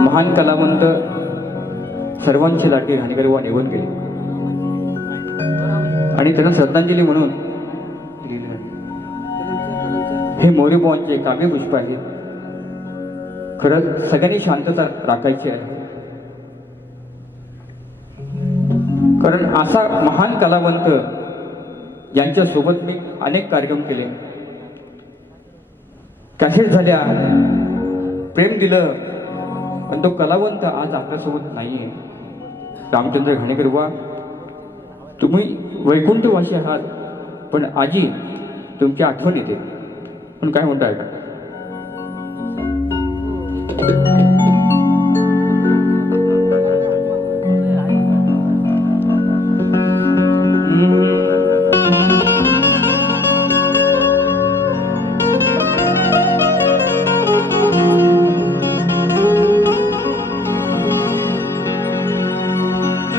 महान कलावंत सर्वांची लाटी घाणेकर वा निघून गेले आणि त्यांना श्रद्धांजली म्हणून लिहिलं हे मोरेबुवांचे काव्यपुष्प आहेत. खरंच सगळ्यांनी शांतता राखायची आहे, कारण असा महान कलावंत यांच्या सोबत मी अनेक कार्यक्रम केले, कॅसेट झाल्या, प्रेम दिलं, पण तो कलावंत आज आपल्यासोबत नाहीये. रामचंद्र घाणेकर वा तुम्ही वैकुंठवासी आहात, पण आजी तुमची आठवण येते. पण काय म्हणताय का?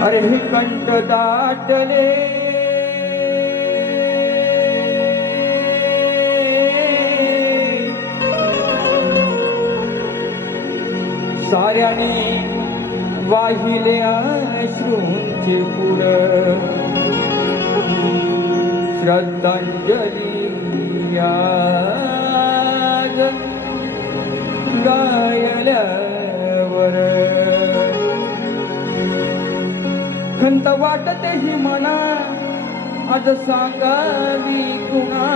अरे हे कंठ दाटले साऱ्याने वाहिले अश्रूंचे पूर, श्रद्धांजली आज गायल्यावर खंत वाटते ही मना आज सांगावी कुणा,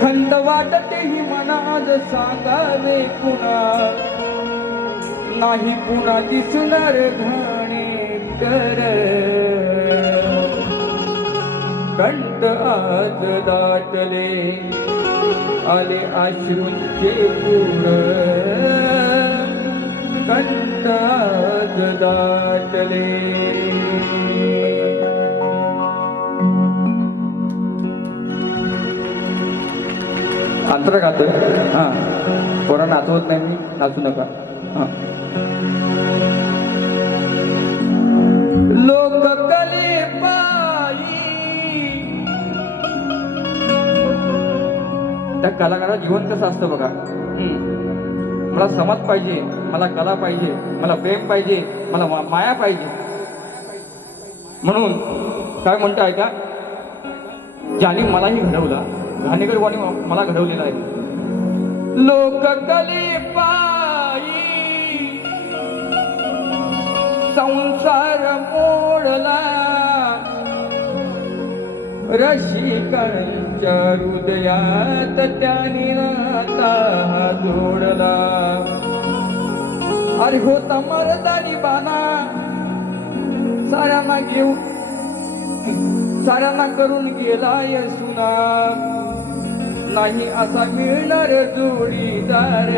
खंत वाटते ही मना आज सांगावे कुणा, नाही पुन्हा दिसणार घाणेकर. कंठ आज दाटले आले अश्रूंचे पूर, कंठ आज दाटले. अंतर गात हा पोरा नाचवत नाही मी, नाचू नका. लोक कले पायी त्या कलाकाराला जीवन कसं असतं बघा. मला समाज पाहिजे, मला कला पाहिजे, मला प्रेम पाहिजे, मला माया पाहिजे. म्हणून काय म्हणतो ऐका, ज्याने मलाही घडवला, घाणेकर वाणी मला घडवलेला आहे. लोक कले पायी संसार मोडला, रसिकांच्या हृदयात त्याने नाता जोडला. अरे होता मर्दानी बाना साऱ्यांना घेऊन, साऱ्यांना करून गेलाय सुना, नाही असा मिळणार जोडीदार.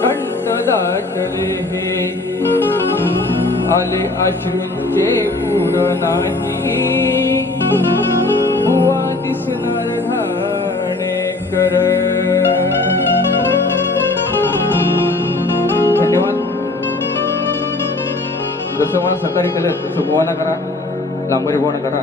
कंठ दाटले हे आले अश्रूंचे पूर, नाही हुआ दिसणार घाणेकर. धन्यवाद. जसं मला सहकार्य केलं तसं बुवाना करा, लांबरी बुवाना करा.